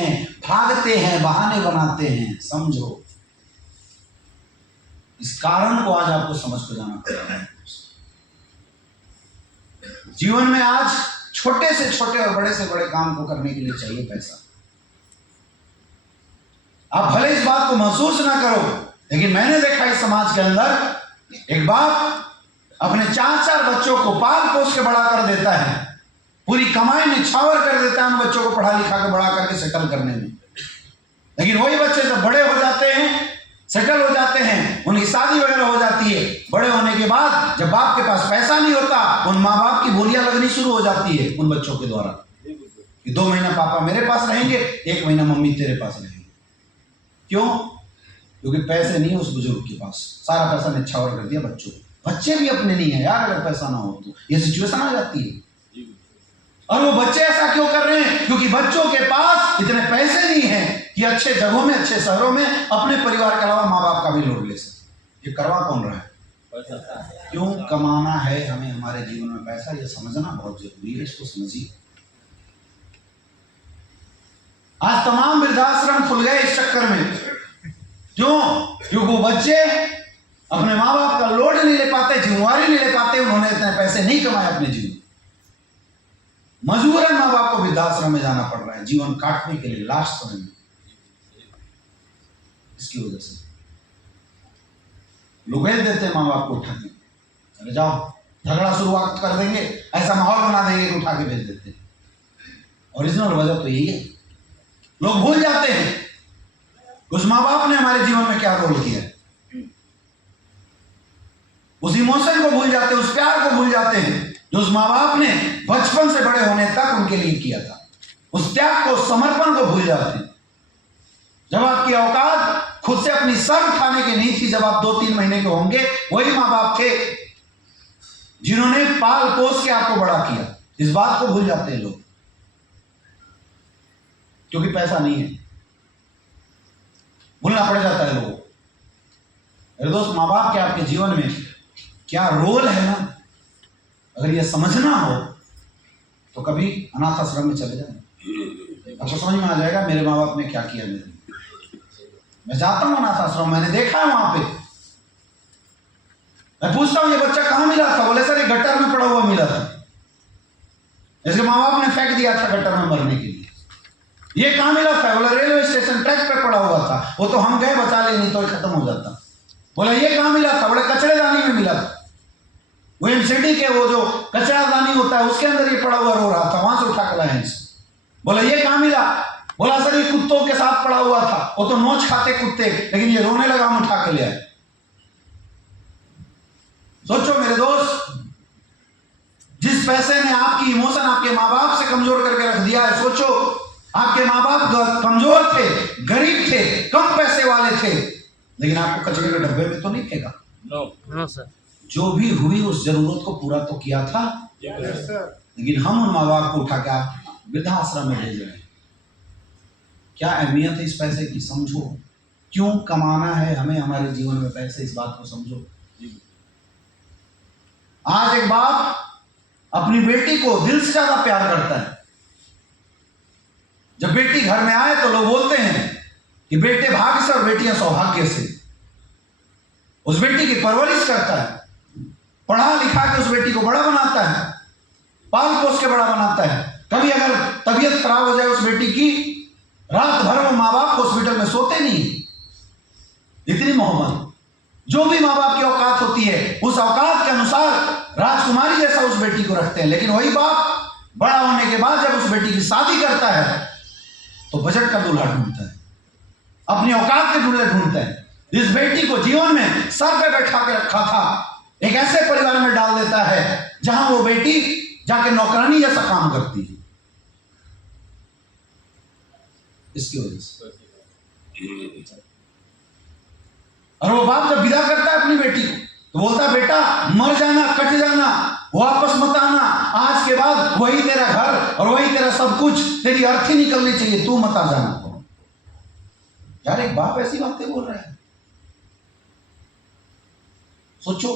हैं, भागते हैं, बहाने बनाते हैं। समझो, इस कारण को आज आपको समझ कर जाना पड़ेगा। जीवन में आज छोटे से छोटे और बड़े से बड़े काम को करने के लिए चाहिए पैसा। आप भले इस बात को महसूस ना करो, लेकिन मैंने देखा इस समाज के अंदर एक बाप अपने 4-4 बच्चों को पाल पोस के बड़ा कर देता है, पूरी कमाई में छावर कर देता है उन बच्चों को पढ़ा लिखा के बड़ा करके सेटल करने में। लेकिन वही बच्चे जब बड़े हो जाते हैं, सेटल हो जाते हैं, उनकी शादी वगैरह हो जाती है, बड़े होने के बाद जब बाप के पास पैसा नहीं होता, उन माँ बाप की बोलियां लगनी शुरू हो जाती है उन बच्चों के द्वारा कि 2 महीना पापा मेरे पास रहेंगे, 1 महीना मम्मी तेरे पास रहेंगे। क्यों? क्योंकि पैसे नहीं है उस बुजुर्ग के पास, सारा पैसा निछावर कर दिया बच्चों को। बच्चे भी अपने नहीं है यार, अगर पैसा ना हो तो ये सिचुएशन आ जाती है। और वो बच्चे ऐसा क्यों कर रहे हैं? क्योंकि बच्चों के पास इतने पैसे नहीं है कि अच्छे जगहों में, अच्छे शहरों में अपने परिवार के अलावा माँ बाप का भी लोड ले सके। ये करवा कौन रहा है? क्यों कमाना है हमें हमारे जीवन में पैसा, ये समझना बहुत जरूरी है। इसको समझिए। आज तमाम वृद्धाश्रम खुल गए इस चक्कर में। क्यों? क्योंकि वो बच्चे अपने माँ बाप का लोड नहीं ले पाते, जिम्मेवारी नहीं ले पाते, उन्होंने इतने पैसे नहीं कमाए अपने जीवन। मजबूरन माँ बाप को वृद्धाश्रम में जाना पड़ रहा है जीवन काटने के लिए लास्ट समय में। इसकी वजह से लोग भेज देते हैं माँ बाप को उठा के, अरे जाओ, झगड़ा शुरुआत कर देंगे, ऐसा माहौल बना देंगे कि उठा के भेज देते हैं। ओरिजिनल वजह तो यही है। लोग भूल जाते हैं उस माँ बाप ने हमारे जीवन में क्या रोल किया, उस इमोशन को भूल जाते हैं, उस प्यार को भूल जाते हैं जो उस माँ बाप ने बचपन से बड़े होने तक उनके लिए किया था। उस त्याग को, समर्पण को भूल जाते हैं। जब आपकी औकात खुद से अपनी सर उठाने की नहीं थी, जब आप 2-3 महीने के होंगे, वही माँ बाप थे जिन्होंने पाल पोस के आपको बड़ा किया। इस बात को भूल जाते हैं लोग, क्योंकि पैसा नहीं है, भूलना पड़ जाता है लोगों। मेरे दोस्त, माँ बाप के आपके जीवन में क्या रोल है ना, अगर ये समझना हो तो कभी अनाथ आश्रम में चले जाए, आपको समझ में आ जाएगा मेरे माँ बाप ने क्या किया मेरे। मैं जाता हूँ अनाथ आश्रम, मैंने देखा है वहां पे। मैं पूछता हूँ ये बच्चा कहाँ मिला था? बोले सर ये गटर में पड़ा हुआ मिला था। इसके माँ बाप ने फेंक दिया था गटर में मरने के लिए। ये कहाँ मिला था? बोला रेलवे स्टेशन ट्रैक पे पड़ा हुआ था, वो तो हम गए बचा ले, नहीं तो खत्म हो जाता। बोला ये कहाँ मिला था? बोले कचड़ेदानी में मिला था। वो एमसीडी के वो जो कचरादानी होता है उसके अंदर ये पड़ा हुआ रो रहा था, वहां से उठा के लाए हैं इसे। बोला ये कहाँ मिला? बोला सर ये कुत्तों के साथ पड़ा हुआ था, वो तो नोच खाते कुत्ते, लेकिन ये रोने लगा, हम उठा के ले आए। सोचो मेरे दोस्त, जिस पैसे ने आपकी इमोशन आपके माँ बाप से कमजोर करके रख दिया है, सोचो आपके माँ बाप कमजोर थे, गरीब थे, कम पैसे वाले थे, लेकिन आपको कचरे के डब्बे में तो नहीं फेंका। No sir. जो भी हुई उस जरूरत को पूरा तो किया था। लेकिन हम उन माँ बाप को उठा के आप वृद्धाश्रम में भेज रहे हैं। क्या अहमियत है इस पैसे की? समझो क्यों कमाना है हमें हमारे जीवन में पैसे, इस बात को समझो। आज एक बाप अपनी बेटी को दिल से ज्यादा प्यार करता है। जब बेटी घर में आए तो लोग बोलते हैं कि बेटे भाग्य से और बेटियां सौभाग्य से। उस बेटी की परवरिश करता है, पढ़ा लिखा के उस बेटी को बड़ा बनाता है, पाल पोस के बड़ा बनाता है। कभी अगर तबीयत खराब हो जाए उस बेटी की, रात भर वो माँ बाप हॉस्पिटल में सोते नहीं। इतनी मोहब्बत। जो भी माँ बाप की औकात होती है उस औकात के अनुसार राजकुमारी जैसा उस बेटी को रखते हैं। लेकिन वही बाप बड़ा होने के बाद जब उस बेटी की शादी करता है तो बजट का दूल्हा ढूंढता है, अपनी औकात के दूल्हे ढूंढता है। इस बेटी को जीवन में सर पे बैठा के रखा था, एक ऐसे परिवार में डाल देता है जहां वो बेटी जाके नौकरानी जैसा काम करती है। इसकी वजह से और वो बाप जब विदा करता है अपनी बेटी को तो बोलता है बेटा मर जाना, कट जाना, वापस मत आना, आज के बाद वही तेरा घर और वही तेरा सब कुछ, तेरी अर्थी निकलनी चाहिए, तू मत आ जाना। यार एक बाप ऐसी बातें बोल रहा है, सोचो।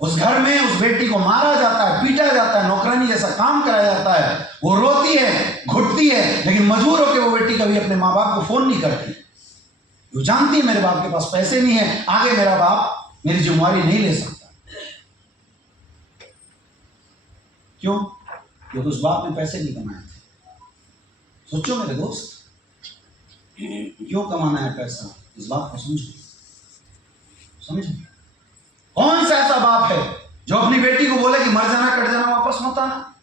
उस घर में उस बेटी को मारा जाता है, पीटा जाता है, नौकरानी जैसा काम कराया जाता है, वो रोती है, घुटती है, लेकिन मजबूर होकर वो बेटी कभी अपने माँ बाप को फोन नहीं करती। वो जानती है मेरे बाप के पास पैसे नहीं है, आगे मेरा बाप मेरी जिम्मेवारी नहीं ले सकता। क्यों? क्योंकि उस बाप ने पैसे नहीं कमाए थे। सोचो मेरे दोस्त, क्यों कमाना है पैसा, इस बात को समझो। कौन सा ऐसा बाप है जो अपनी बेटी को बोले कि मर जाना, कट जाना, वापस मत आना?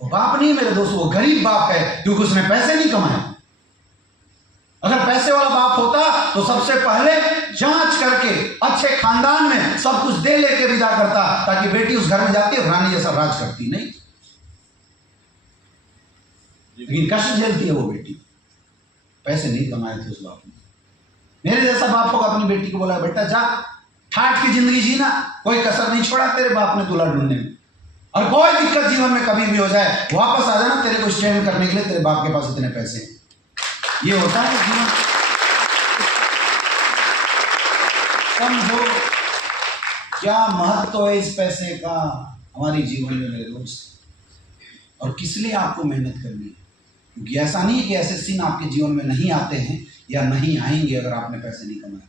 वो बाप नहीं मेरे दोस्त, वो गरीब बाप है, क्योंकि उसने पैसे नहीं कमाए। अगर पैसे वाला बाप होता तो सबसे पहले जांच करके अच्छे खानदान में सब कुछ दे लेके विदा करता, ताकि बेटी उस घर में जाती है रानी जैसा राज करती। नहीं, लेकिन कष्ट झेलती है वो बेटी, पैसे नहीं कमाए थे उस बाप ने। मेरे जैसा बाप होगा अपनी बेटी को बोला, बेटा जा ठाठ की जिंदगी जीना, कोई कसर नहीं छोड़ा तेरे बाप ने दूल्हा ढूंढने में, और कोई दिक्कत जीवन में कभी भी हो जाए वापस आ जाना, तेरे को स्टैंड करने के लिए तेरे बाप के पास इतने पैसे हैं। ये होता है जीवन। समझो क्या महत्व है इस पैसे का हमारे जीवन में मेरे दोस्त, और किस लिए आपको मेहनत करनी है। क्योंकि ऐसा नहीं है कि ऐसे सीन आपके जीवन में नहीं आते हैं या नहीं आएंगे अगर आपने पैसे नहीं कमाए।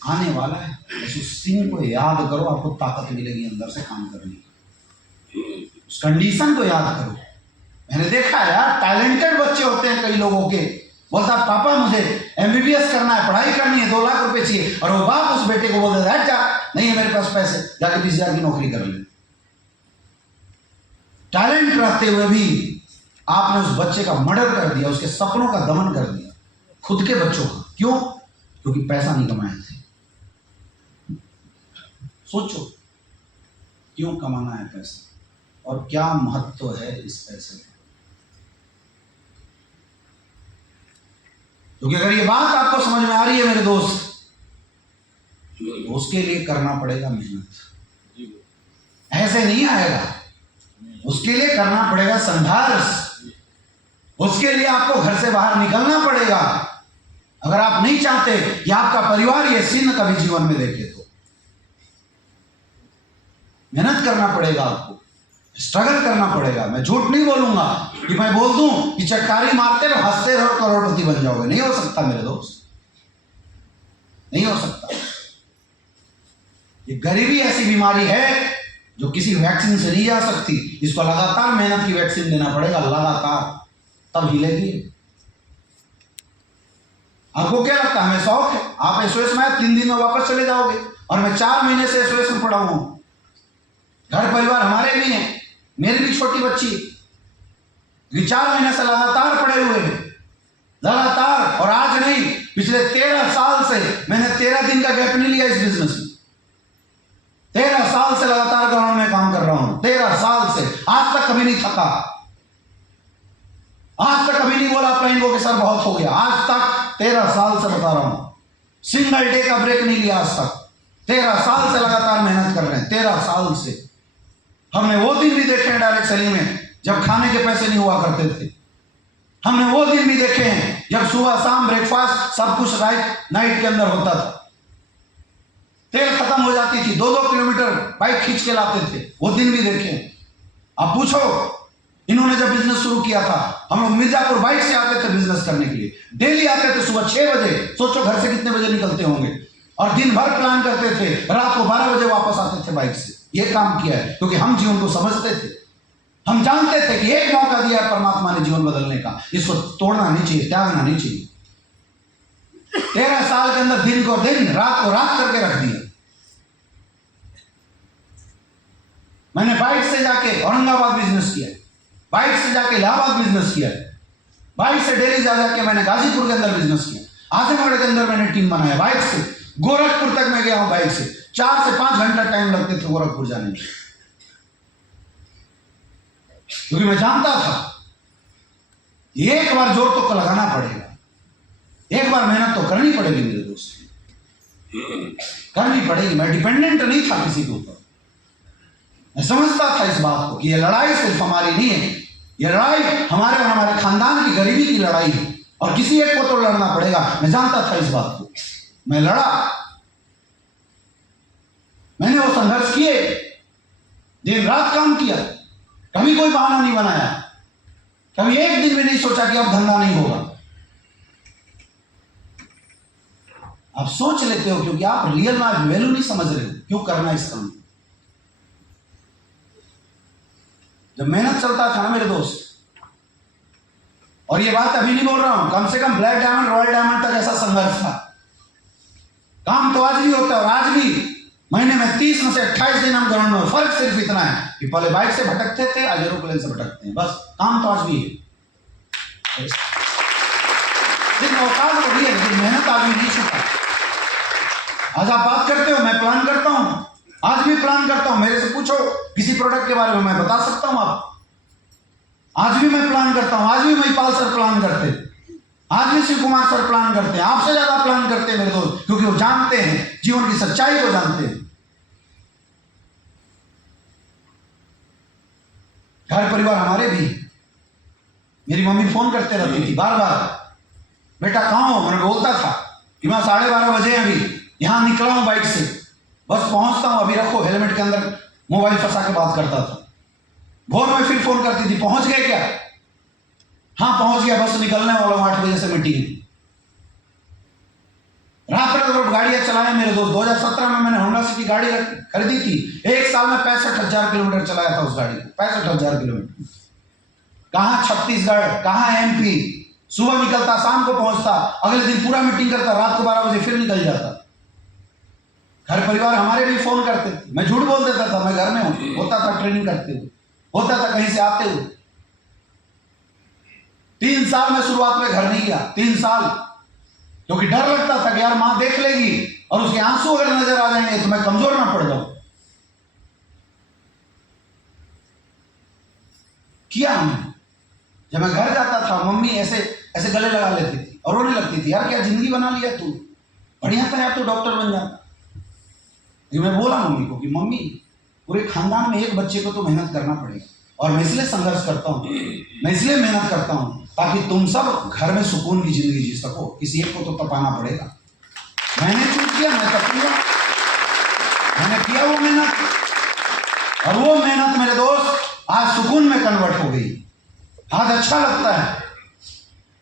आने वाला है, उस सीन को याद करो, आपको ताकत मिलेगी अंदर से काम करने की। उस कंडीशन को याद करो। मैंने देखा यार, टैलेंटेड बच्चे होते हैं कई लोगों के, बोलता पापा मुझे MBBS करना है, पढ़ाई करनी है, 2 लाख रुपए चाहिए, और वो बाप उस बेटे को बोलता है जा, नहीं है मेरे पास पैसे, जाके 20,000 की नौकरी कर ले। टैलेंट रहते हुए भी आपने उस बच्चे का मर्डर कर दिया, उसके सपनों का दमन कर दिया, खुद के बच्चों का। क्यों? क्योंकि पैसा नहीं कमाए थे। सोचो क्यों कमाना है पैसा, और क्या महत्व है इस पैसे का। क्योंकि अगर ये बात आपको समझ में आ रही है मेरे दोस्त, तो उसके लिए करना पड़ेगा मेहनत, ऐसे नहीं आएगा। उसके लिए करना पड़ेगा संघर्ष, उसके लिए आपको घर से बाहर निकलना पड़ेगा। अगर आप नहीं चाहते कि आपका परिवार ये सीन कभी जीवन में देखे, तो मेहनत करना पड़ेगा, आपको स्ट्रगल करना पड़ेगा। मैं झूठ नहीं बोलूंगा कि मैं बोल दूं कि चटकारी मारते रहो, हंसते रहो, करोड़पति बन जाओगे। नहीं हो सकता मेरे दोस्त, नहीं हो सकता। ये गरीबी ऐसी बीमारी है जो किसी वैक्सीन से नहीं जा सकती। इसको लगातार मेहनत की वैक्सीन देना पड़ेगा, लगातार, तब हिलेगी। आपको क्या लगता है, हमें शौक है, आप SOS में 3 दिन में वापस चले जाओगे, और मैं 4 महीने से SOS में पड़ा हूं। घर परिवार हमारे भी हैं, मेरी भी छोटी बच्ची, 4 महीने से लगातार पड़े हुए हैं, लगातार। और आज नहीं, पिछले 13 साल से मैंने 13 दिन का गैप नहीं लिया इस बिजनेस में। 13 साल से लगातार ग्राउंड में काम कर रहा हूं, 13 साल से, आज तक कभी नहीं थका, आज तक कभी नहीं बोला अपने को कि सर बहुत हो गया। आज तक 13 साल से बता रहा हूं, सिंगल डे का ब्रेक नहीं लिया आज तक। 13 साल से लगातार मेहनत कर रहे हैं, 13 साल से। हमने वो दिन भी देखे हैं डायरेक्ट सेलिंग में जब खाने के पैसे नहीं हुआ करते थे। हमने वो दिन भी देखे हैं जब सुबह शाम ब्रेकफास्ट सब कुछ नाइट के अंदर होता था, तेल खत्म हो जाती थी, 2-2 किलोमीटर बाइक खींच के लाते थे। वो दिन भी देखे। अब पूछो, इन्होंने जब बिजनेस शुरू किया था, हम लोग मिर्जापुर बाइक से आते थे बिजनेस करने के लिए, डेली आते थे सुबह 6 बजे। सोचो घर से कितने बजे निकलते होंगे, और दिन भर प्लान करते थे, रात को 12 बजे वापस आते थे बाइक से। ये काम किया है क्योंकि हम जीवन को समझते थे, हम जानते थे कि एक मौका दिया है परमात्मा ने जीवन बदलने का, इसको तोड़ना नहीं चाहिए, त्यागना नहीं चाहिए। 13 साल के अंदर दिन को दिन, रात को रात करके रख दिया। मैंने बाइक से जाके औरंगाबाद बिजनेस किया, बाइक से जाके इलाहाबाद बिजनेस किया, बाइक से दिल्ली जा जाके मैंने गाजीपुर के अंदर बिजनेस किया, आजमगढ़ के अंदर मैंने टीम बनाया, बाइक से गोरखपुर तक मैं गया हूं बाइक से। 4 से 5 घंटा टाइम लगते थे गोरखपुर जाने में, क्योंकि मैं जानता था एक बार जोर तो लगाना पड़ेगा, एक बार मेहनत तो करनी पड़ेगी मेरे दोस्त, करनी पड़ेगी। मैं डिपेंडेंट नहीं था किसी के ऊपर, मैं समझता था इस बात को कि ये लड़ाई सिर्फ हमारी नहीं है, ये लड़ाई हमारे और हमारे खानदान की गरीबी की लड़ाई है, और किसी एक को तो लड़ना पड़ेगा। मैं जानता था इस बात को, मैं लड़ा। मैंने वो संघर्ष किए, दिन रात काम किया, कभी कोई बहाना नहीं बनाया, कभी एक दिन भी नहीं सोचा कि अब धंधा नहीं होगा। आप सोच लेते हो क्योंकि आप रियल में वैल्यू नहीं समझ रहे हो क्यों करना इस काम। जब मेहनत चलता था ना मेरे दोस्त, और ये बात अभी नहीं बोल रहा हूं, कम से कम ब्लैक डायमंड रॉयल डायमंड तक ऐसा संघर्ष था। काम तो आज भी होता है, और आज भी महीने में 30 में से 28 दिन हम ग्राउंड में। फर्क सिर्फ इतना है कि पहले बाइक से भटकते थे, आज एरोप्लेन से भटकते हैं, बस। काम तो आज भी है, लेकिन औकात बढ़ी है, लेकिन मेहनत आज भी नहीं छूटा। आज आप बात करते हो, मैं प्लान करता हूं, आज भी प्लान करता हूं। मेरे से पूछो किसी प्रोडक्ट के बारे में, मैं बता सकता हूं आप। आज भी मैं प्लान करता हूं, आज भी महिपाल सर प्लान करते, आज भी शिव कुमार सर प्लान करते हैं, आपसे ज्यादा प्लान करते हैं मेरे दोस्त, क्योंकि वो जानते हैं जीवन की सच्चाई को जानते हैं। घर परिवार हमारे भी, मेरी मम्मी फोन करते रहती थी बार बार, बेटा कहाँ हो? मैं बोलता था कि मैं 12:30 बजे अभी यहां निकला हूं बाइक से, बस पहुंचता हूं, अभी रखो। हेलमेट के अंदर मोबाइल फंसा के बात करता था। भोर में फिर फोन करती थी, पहुंच गए क्या? हाँ पहुंच गया, बस निकलने वाला हूं, 8 बजे से मीटिंग। रात रात गाड़ियां चलाए मेरे दोस्त। 2017 में मैंने होंडा सिटी गाड़ी खरीदी थी, 1 साल में 65,000 किलोमीटर चलाया था उस गाड़ी को, 65,000 किलोमीटर। कहाँ छत्तीसगढ़, कहाँ MP, सुबह निकलता, शाम को पहुंचता, अगले दिन पूरा मीटिंग करता, रात को 12 बजे फिर निकल जाता। घर परिवार हमारे भी फोन करते थे, मैं झूठ बोल देता था, मैं घर में हूं, होता था ट्रेनिंग करते हुए, होता था कहीं से आते हुए। 3 साल में शुरुआत में घर नहीं गया, 3 साल, क्योंकि डर लगता था कि यार मां देख लेगी और उसके आंसू अगर नजर आ जाएंगे तो मैं कमजोर ना पड़ जाऊं। किया हमने। जब मैं घर जाता था, मम्मी ऐसे ऐसे गले लगा लेती थी और रोने लगती थी, यार क्या जिंदगी बना लिया तू, बढ़िया था यार तू डॉक्टर बन जाता। मैं बोला मम्मी को कि मम्मी, पूरे खानदान में एक बच्चे को तो मेहनत करना पड़ेगा, और मैं इसलिए संघर्ष करता हूँ, मैं इसलिए मेहनत करता हूँ ताकि तुम सब घर में सुकून की जिंदगी जी सको। किसी एक को तो तपाना पड़ेगा। मैंने चूक किया, मैं तपूंगा, मैंने किया वो मेहनत, और वो मेहनत मेरे दोस्त आज सुकून में कन्वर्ट हो गई। आज अच्छा लगता है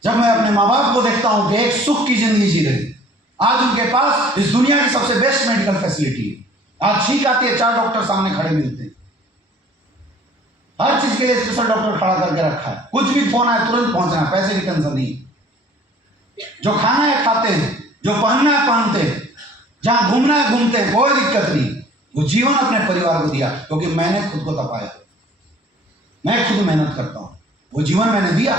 जब मैं अपने माँ बाप को देखता हूँ कि एक सुख की जिंदगी जी रहे। आज उनके पास इस दुनिया की सबसे बेस्ट मेडिकल फैसिलिटी है। आज छींक आती है, 4 डॉक्टर सामने खड़े मिलते हैं, हर चीज के लिए स्पेशल डॉक्टर खड़ा करके रखा है। कुछ भी फोन आए तुरंत पहुंचना, पैसे की टेंशन नहीं। जो खाना है खाते हैं, जो पहनना है पहनते हैं, जहां घूमना है घूमते हैं, कोई दिक्कत नहीं। वो जीवन अपने परिवार को दिया क्योंकि मैंने खुद को तपाया, मैं खुद मेहनत करता हूं, वो जीवन मैंने दिया।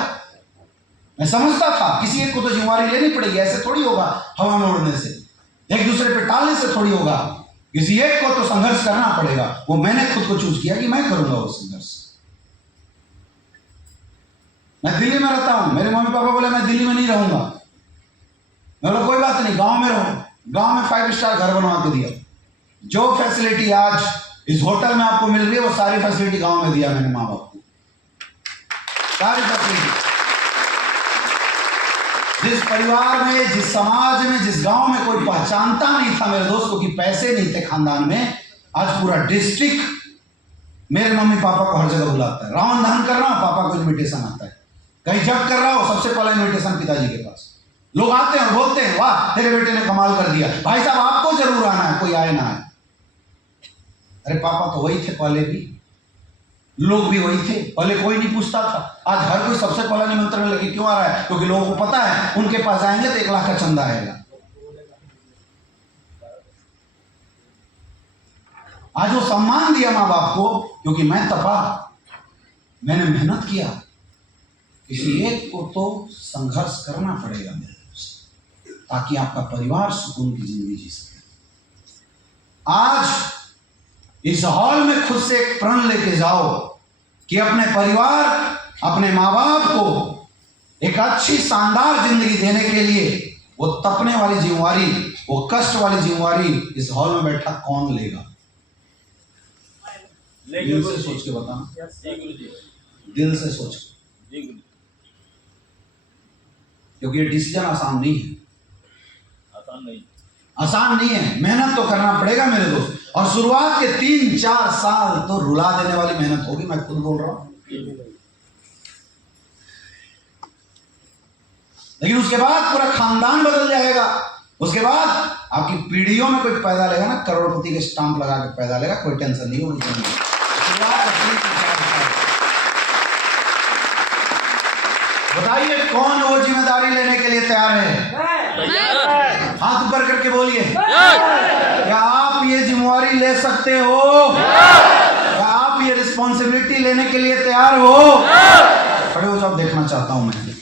मैं समझता था किसी एक को तो जिम्मेवारी लेनी पड़ेगी, ऐसे थोड़ी होगा हवा में उड़ने से, एक दूसरे पे टालने से थोड़ी होगा, किसी एक को तो संघर्ष करना पड़ेगा। वो मैंने खुद को चूज किया कि मैं करूंगा वो संघर्ष। मैं दिल्ली में रहता हूं, मेरे मम्मी पापा बोले मैं दिल्ली में नहीं रहूंगा। मैं बोला कोई बात नहीं, गांव में रहूं। गांव में 5 स्टार घर बनवा के दिया। जो फैसिलिटी आज इस होटल में आपको मिल रही है, वो सारी फैसिलिटी गांव में दिया मैंने माँ बाप को, सारी फैसिलिटी। जिस परिवार में, जिस समाज में, जिस गांव में कोई पहचानता नहीं था मेरे दोस्त को कि पैसे नहीं थे खानदान में, आज पूरा डिस्ट्रिक्ट मेरे मम्मी पापा को हर जगह बुलाता है। रावण दहन कर रहा हूं, पापा को इन्विटेशन आता है। कहीं जब कर रहा हो, सबसे पहला इन्विटेशन पिताजी के पास। लोग आते हैं और बोलते हैं वाह तेरे बेटे ने कमाल कर दिया, भाई साहब आपको जरूर आना है, कोई आए ना आए। अरे पापा तो वही थे पहले भी, लोग भी वही थे, पहले कोई नहीं पूछता था। आज हर कोई सबसे पहला निमंत्रण लेके क्यों आ रहा है? क्योंकि लोगों को पता है उनके पास आएंगे तो 1 लाख का चंदा आएगा। आज वो सम्मान दिया माँ बाप को क्योंकि मैं तपा, मैंने मेहनत किया। किसी एक को तो संघर्ष करना पड़ेगा मेरे दोस्त, ताकि आपका परिवार सुकून की जिंदगी जी सके। आज इस हॉल में खुद से एक प्रण लेके जाओ कि अपने परिवार, अपने माँ बाप को एक अच्छी शानदार जिंदगी देने के लिए वो तपने वाली जिम्मेवारी, वो कष्ट वाली जिम्मेवारी इस हॉल में बैठा कौन लेगा? दिल से सोच के बताना, दिल से सोच के, क्योंकि ये डिसीजन आसान नहीं है, आसान नहीं है। मेहनत तो करना पड़ेगा मेरे दोस्त। और शुरुआत के 3-4 साल तो रुला देने वाली मेहनत होगी, मैं खुद बोल रहा हूं। लेकिन उसके बाद पूरा खानदान बदल जाएगा। उसके बाद आपकी पीढ़ियों में कोई पैदा लेगा ना, करोड़पति के स्टाम्प लगा के पैदा लेगा, कोई टेंशन नहीं होगी। बताइए कौन वो जिम्मेदारी लेने के लिए तैयार है? हाथ ऊपर करके बोलिए, क्या आप ये जिम्मेवारी ले सकते हो? क्या आप ये रिस्पॉन्सिबिलिटी लेने के लिए तैयार हो? खड़े हो जाओ, देखना चाहता हूं मैं।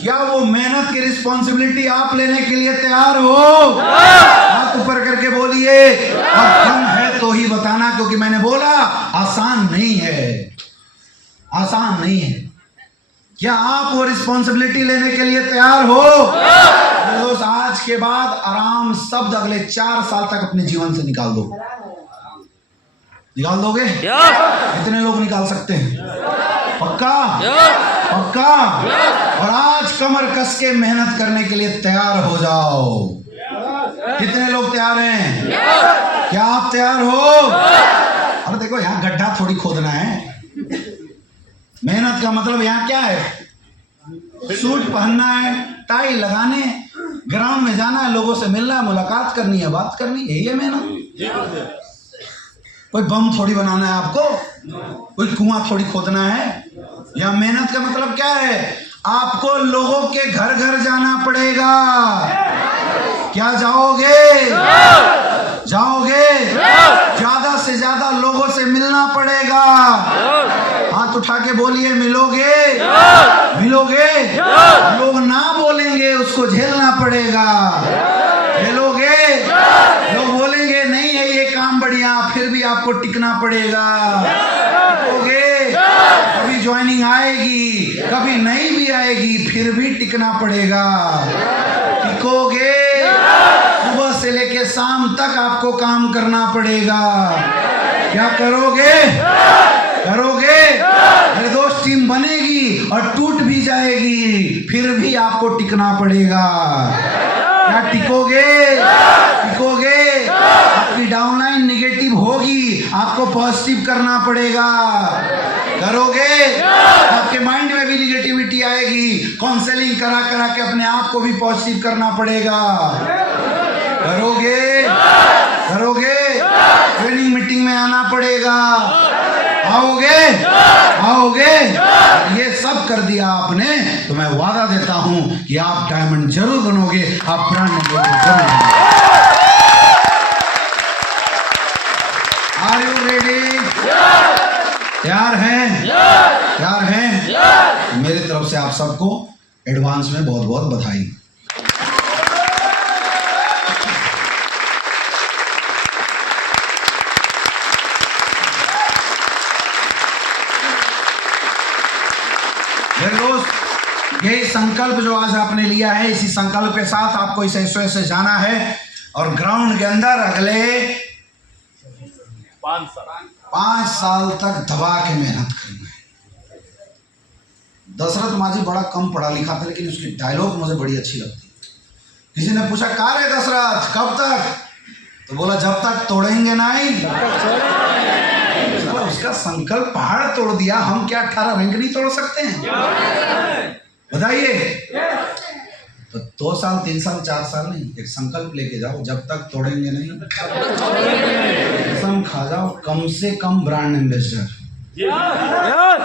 क्या वो मेहनत की रिस्पॉन्सिबिलिटी आप लेने के लिए तैयार हो? हाथ ऊपर करके बोलिए। और कम है तो ही बताना, क्योंकि मैंने बोला आसान नहीं है, आसान नहीं है। क्या आप वो रिस्पॉन्सिबिलिटी लेने के लिए तैयार हो? दोस्त, आज के बाद आराम शब्द अगले 4 साल तक अपने जीवन से निकाल दो। निकाल दोगे? कितने लोग निकाल सकते हैं? पक्का? पक्का? और आज कमर कस के मेहनत करने के लिए तैयार हो जाओ। कितने लोग तैयार हैं? क्या आप तैयार हो? अरे देखो, यहां गड्ढा थोड़ी खोदना है। मेहनत का मतलब यहाँ क्या है? सूट पहनना है, टाई लगाने, ग्राउंड में जाना है, लोगों से मिलना है, मुलाकात करनी है, बात करनी, यही है मेहनत। कोई बम थोड़ी बनाना है आपको, कोई कुआं थोड़ी खोदना है। या मेहनत का मतलब क्या है? आपको लोगों के घर घर जाना पड़ेगा। क्या जाओगे? जाओगे? ज्यादा से ज्यादा लोगों से मिलना पड़ेगा। हाथ उठा के बोलिए, मिलोगे? मिलोगे? लोग ना बोलेंगे, उसको झेलना पड़ेगा। झेलोगे? लोग बोलेंगे नहीं है ये काम बढ़िया, फिर भी आपको टिकना पड़ेगा। टिकोगे? कभी ज्वाइनिंग आएगी, कभी नहीं भी आएगी, फिर भी टिकना पड़ेगा। टिकोगे? सुबह से लेके शाम तक आपको काम करना पड़ेगा। क्या करोगे? करोगे? मेरे दोस्त, टीम बनेगी और टूट भी जाएगी, फिर भी आपको टिकना पड़ेगा। क्या टिकोगे? टिकोगे? आपकी डाउनलाइन नेगेटिव होगी, आपको पॉजिटिव करना पड़ेगा। करोगे? आपके माइंड में भी निगेटिविटी आएगी, काउंसलिंग करा करा के अपने आप को भी पॉजिटिव करना पड़ेगा। करोगे? करोगे? ट्रेनिंग मीटिंग में आना पड़ेगा। आओगे? आओगे? ये सब कर दिया आपने तो मैं वादा देता हूं कि आप डायमंड जरूर बनोगे, आप ब्रांड जरूर। Are you ready? तैयार हैं? तैयार हैं? मेरी तरफ से आप सबको एडवांस में बहुत बहुत बधाई। मेरे दोस्त, यही संकल्प जो आज आपने लिया है, इसी संकल्प के साथ आपको इस ऐश्वर्य से जाना है और ग्राउंड के अंदर अगले 5 साल तक दबा के मेहनत करना है। दशरथ माझी बड़ा कम पढ़ा लिखा था, लेकिन उसकी डायलॉग मुझे बड़ी अच्छी लगती। किसी ने पूछा, कहाँ रहे दशरथ, कब तक? तो बोला, जब तक तोड़ेंगे नहीं। उसका संकल्प पहाड़ तोड़ दिया, हम क्या 18 रंग नहीं तोड़ सकते हैं? बताइए। तो 2 साल 3 साल 4 साल नहीं, एक संकल्प लेके जाओ, जब तक तोड़ेंगे नहीं। कसम खा जाओ, कम से कम ब्रांड एम्बेसडर।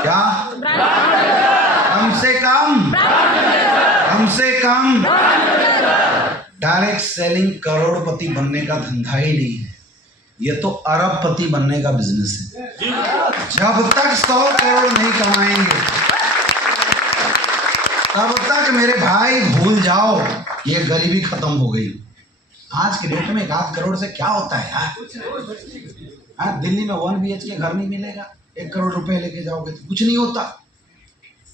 क्या? कम से कम, कम से कम। डायरेक्ट सेलिंग करोड़पति बनने का धंधा ही नहीं है, ये तो अरबपति बनने का बिजनेस है। जब तक 100 करोड़ नहीं कमाएंगे, तब तक मेरे भाई भूल जाओ ये गरीबी खत्म हो गई। आज के डेट में 1 करोड़ से क्या होता है यार? दिल्ली में 1 BHK घर नहीं मिलेगा, 1 करोड़ रुपए लेके जाओगे तो कुछ नहीं होता।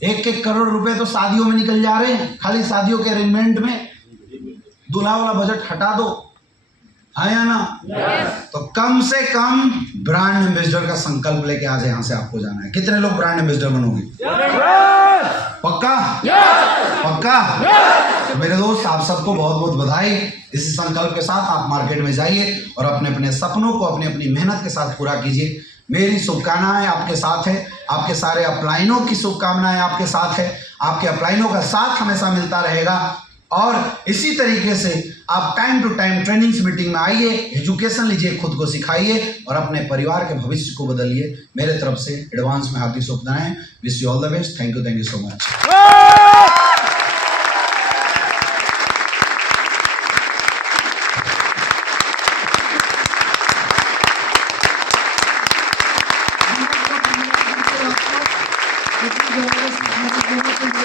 1-1 करोड़ रुपए तो शादियों में निकल जा रहे हैं, खाली शादियों के अरेंजमेंट में। दूल्हा वाला बजट हटा दो, है या ना? तो कम से कम ब्रांड एम्बेसडर का संकल्प लेके आज यहाँ से आपको जाना है। कितने लोग ब्रांड एम्बेसडर बनोगे? पक्का? पक्का? मेरे दोस्त, आप सबको बहुत बहुत बधाई। इस संकल्प के साथ आप मार्केट में जाइए और अपने अपने सपनों को अपनी अपनी मेहनत के साथ पूरा कीजिए। मेरी शुभकामनाएं आपके साथ है, आपके सारे अपलाइनों की शुभकामनाएं आपके साथ है। आपके अपलाइनों का साथ हमेशा मिलता रहेगा और इसी तरीके से आप time to time trainings meeting में आइए, एजुकेशन लीजिए, खुद को सिखाइए और अपने परिवार के भविष्य को बदलिए। मेरे तरफ से एडवांस में हार्दिक शुभकामनाएं। Wish you all the best. Thank you so much. Thank you.